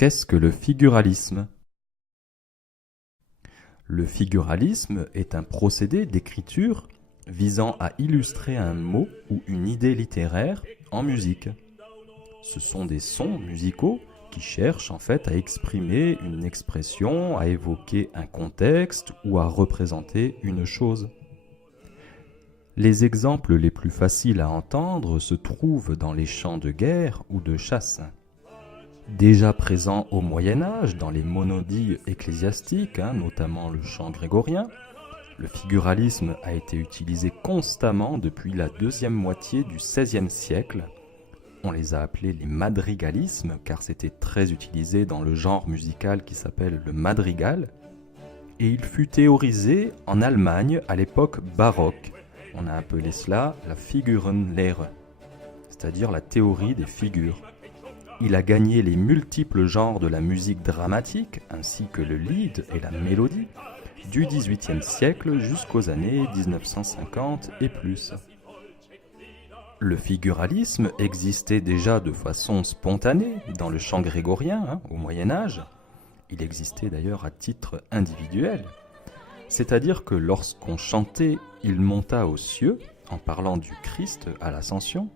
Qu'est-ce que le figuralisme? Le figuralisme est un procédé d'écriture visant à illustrer un mot ou une idée littéraire en musique. Ce sont des sons musicaux qui cherchent en fait à exprimer une expression, à évoquer un contexte ou à représenter une chose. Les exemples les plus faciles à entendre se trouvent dans les chants de guerre ou de chasse. Déjà présent au Moyen-Âge dans les monodies ecclésiastiques, notamment le chant grégorien, le figuralisme a été utilisé constamment depuis la deuxième moitié du XVIe siècle. On les a appelés les madrigalismes car c'était très utilisé dans le genre musical qui s'appelle le madrigal. Et il fut théorisé en Allemagne à l'époque baroque. On a appelé cela la Figurenlehre, c'est-à-dire la théorie des figures. Il a gagné les multiples genres de la musique dramatique, ainsi que le lied et la mélodie, du XVIIIe siècle jusqu'aux années 1950 et plus. Le figuralisme existait déjà de façon spontanée dans le chant grégorien au Moyen-Âge. Il existait d'ailleurs à titre individuel. C'est-à-dire que lorsqu'on chantait « Il monta aux cieux » en parlant du Christ à l'ascension,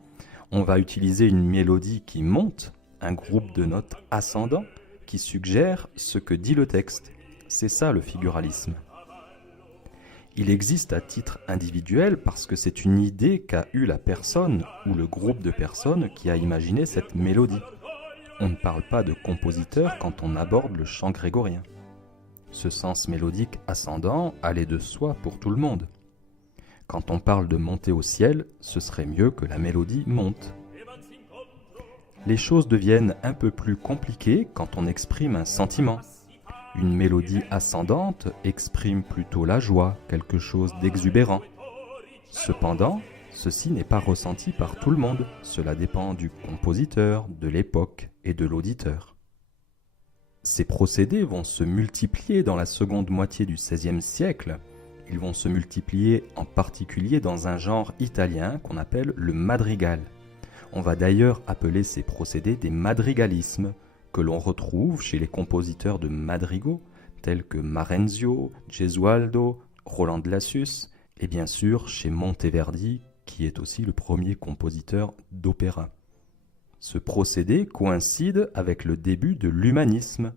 on va utiliser une mélodie qui monte, un groupe de notes ascendant qui suggère ce que dit le texte. C'est ça le figuralisme. Il existe à titre individuel parce que c'est une idée qu'a eue la personne ou le groupe de personnes qui a imaginé cette mélodie. On ne parle pas de compositeur quand on aborde le chant grégorien. Ce sens mélodique ascendant allait de soi pour tout le monde. Quand on parle de monter au ciel, ce serait mieux que la mélodie monte. Les choses deviennent un peu plus compliquées quand on exprime un sentiment. Une mélodie ascendante exprime plutôt la joie, quelque chose d'exubérant. Cependant, ceci n'est pas ressenti par tout le monde. Cela dépend du compositeur, de l'époque et de l'auditeur. Ces procédés vont se multiplier dans la seconde moitié du XVIe siècle. Ils vont se multiplier en particulier dans un genre italien qu'on appelle le madrigal. On va d'ailleurs appeler ces procédés des madrigalismes, que l'on retrouve chez les compositeurs de madrigaux, tels que Marenzio, Gesualdo, Roland de Lassus, et bien sûr chez Monteverdi, qui est aussi le premier compositeur d'opéra. Ce procédé coïncide avec le début de l'humanisme.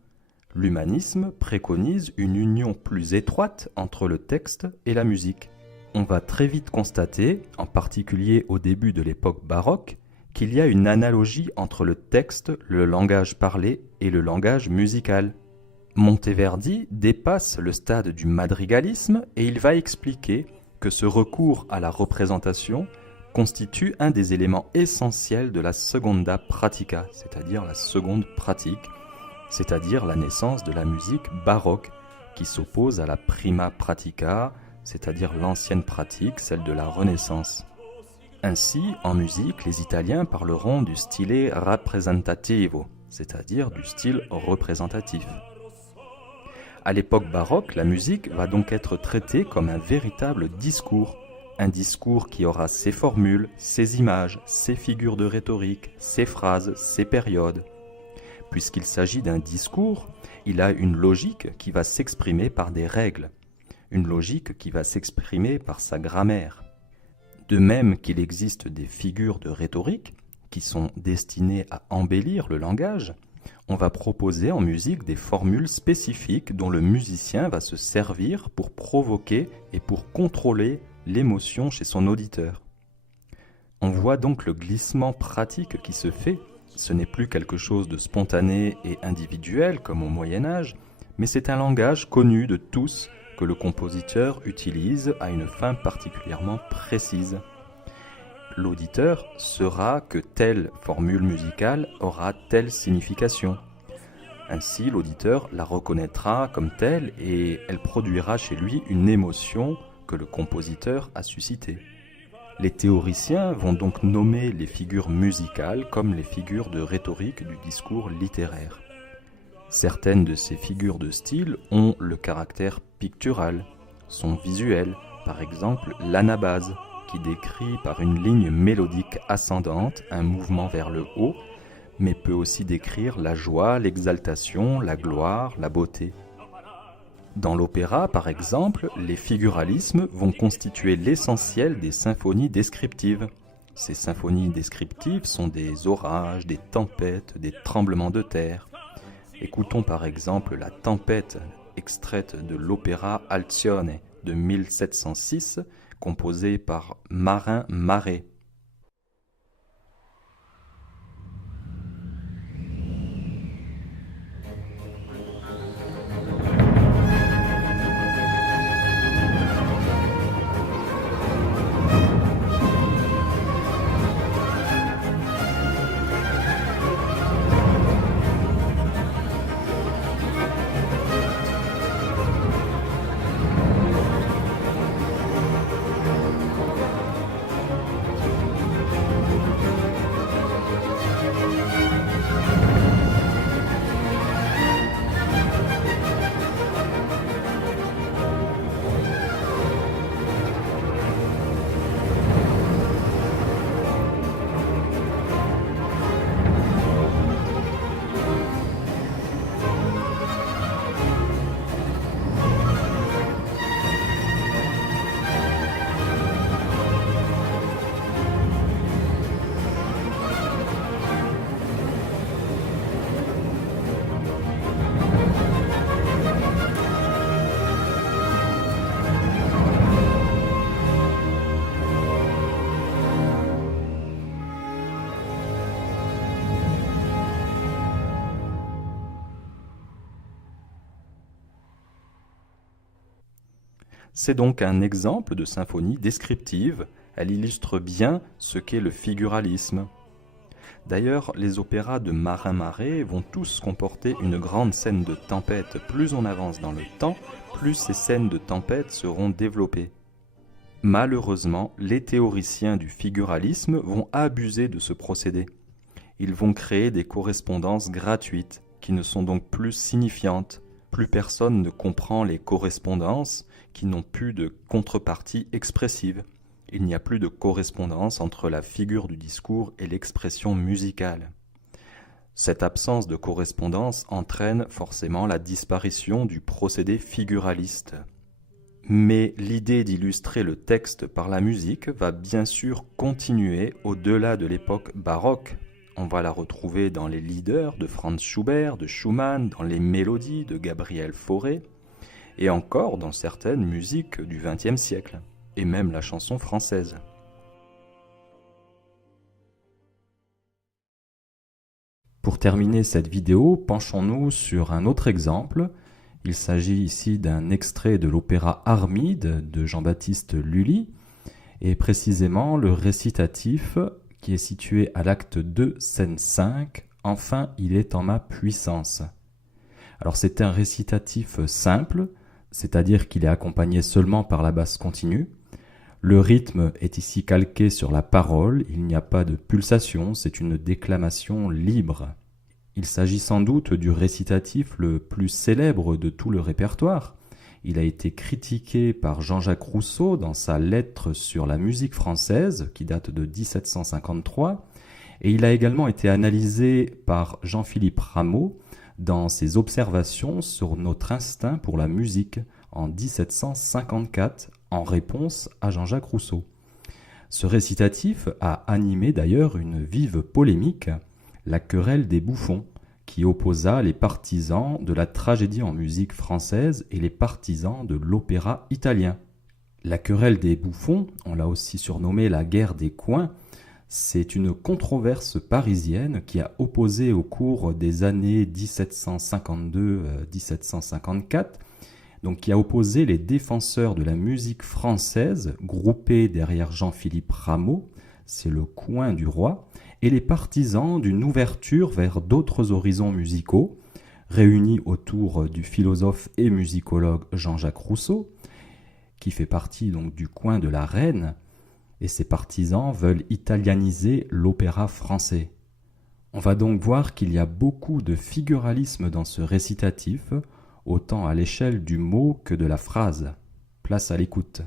L'humanisme préconise une union plus étroite entre le texte et la musique. On va très vite constater, en particulier au début de l'époque baroque, qu'il y a une analogie entre le texte, le langage parlé et le langage musical. Monteverdi dépasse le stade du madrigalisme et il va expliquer que ce recours à la représentation constitue un des éléments essentiels de la seconda pratica, c'est-à-dire la seconde pratique, c'est-à-dire la naissance de la musique baroque, qui s'oppose à la prima pratica, c'est-à-dire l'ancienne pratique, celle de la Renaissance. Ainsi, en musique, les Italiens parleront du stile rappresentativo, c'est-à-dire du style représentatif. À l'époque baroque, la musique va donc être traitée comme un véritable discours, un discours qui aura ses formules, ses images, ses figures de rhétorique, ses phrases, ses périodes. Puisqu'il s'agit d'un discours, il a une logique qui va s'exprimer par des règles, une logique qui va s'exprimer par sa grammaire. De même qu'il existe des figures de rhétorique qui sont destinées à embellir le langage, on va proposer en musique des formules spécifiques dont le musicien va se servir pour provoquer et pour contrôler l'émotion chez son auditeur. On voit donc le glissement pratique qui se fait. Ce n'est plus quelque chose de spontané et individuel comme au Moyen-Âge, mais c'est un langage connu de tous que le compositeur utilise à une fin particulièrement précise. L'auditeur saura que telle formule musicale aura telle signification. Ainsi, l'auditeur la reconnaîtra comme telle et elle produira chez lui une émotion que le compositeur a suscitée. Les théoriciens vont donc nommer les figures musicales comme les figures de rhétorique du discours littéraire. Certaines de ces figures de style ont le caractère pictural, sont visuelles, par exemple l'anabase, qui décrit par une ligne mélodique ascendante un mouvement vers le haut, mais peut aussi décrire la joie, l'exaltation, la gloire, la beauté. Dans l'opéra, par exemple, les figuralismes vont constituer l'essentiel des symphonies descriptives. Ces symphonies descriptives sont des orages, des tempêtes, des tremblements de terre. Écoutons par exemple la tempête extraite de l'opéra Alcione de 1706, composée par Marin Marais. C'est donc un exemple de symphonie descriptive. Elle illustre bien ce qu'est le figuralisme. D'ailleurs, les opéras de Marin Marais vont tous comporter une grande scène de tempête. Plus on avance dans le temps, plus ces scènes de tempête seront développées. Malheureusement, les théoriciens du figuralisme vont abuser de ce procédé. Ils vont créer des correspondances gratuites, qui ne sont donc plus signifiantes. Plus personne ne comprend les correspondances qui n'ont plus de contrepartie expressive. Il n'y a plus de correspondance entre la figure du discours et l'expression musicale. Cette absence de correspondance entraîne forcément la disparition du procédé figuraliste. Mais l'idée d'illustrer le texte par la musique va bien sûr continuer au-delà de l'époque baroque. On va la retrouver dans les lieder de Franz Schubert, de Schumann, dans les mélodies de Gabriel Fauré, et encore dans certaines musiques du XXe siècle, et même la chanson française. Pour terminer cette vidéo, penchons-nous sur un autre exemple. Il s'agit ici d'un extrait de l'opéra Armide de Jean-Baptiste Lully, et précisément le récitatif qui est situé à l'acte 2, scène 5, « Enfin il est en ma puissance ». Alors c'est un récitatif simple, c'est-à-dire qu'il est accompagné seulement par la basse continue. Le rythme est ici calqué sur la parole, il n'y a pas de pulsation, c'est une déclamation libre. Il s'agit sans doute du récitatif le plus célèbre de tout le répertoire. Il a été critiqué par Jean-Jacques Rousseau dans sa lettre sur la musique française, qui date de 1753, et il a également été analysé par Jean-Philippe Rameau dans ses observations sur notre instinct pour la musique en 1754, en réponse à Jean-Jacques Rousseau. Ce récitatif a animé d'ailleurs une vive polémique, la querelle des bouffons, qui opposa les partisans de la tragédie en musique française et les partisans de l'opéra italien. La querelle des bouffons, on l'a aussi surnommée la guerre des coins, c'est une controverse parisienne qui a opposé au cours des années 1752-1754, donc qui a opposé les défenseurs de la musique française, groupés derrière Jean-Philippe Rameau, c'est le coin du roi, et les partisans d'une ouverture vers d'autres horizons musicaux, réunis autour du philosophe et musicologue Jean-Jacques Rousseau, qui fait partie donc du coin de la Reine, et ses partisans veulent italianiser l'opéra français. On va donc voir qu'il y a beaucoup de figuralisme dans ce récitatif, autant à l'échelle du mot que de la phrase. Place à l'écoute.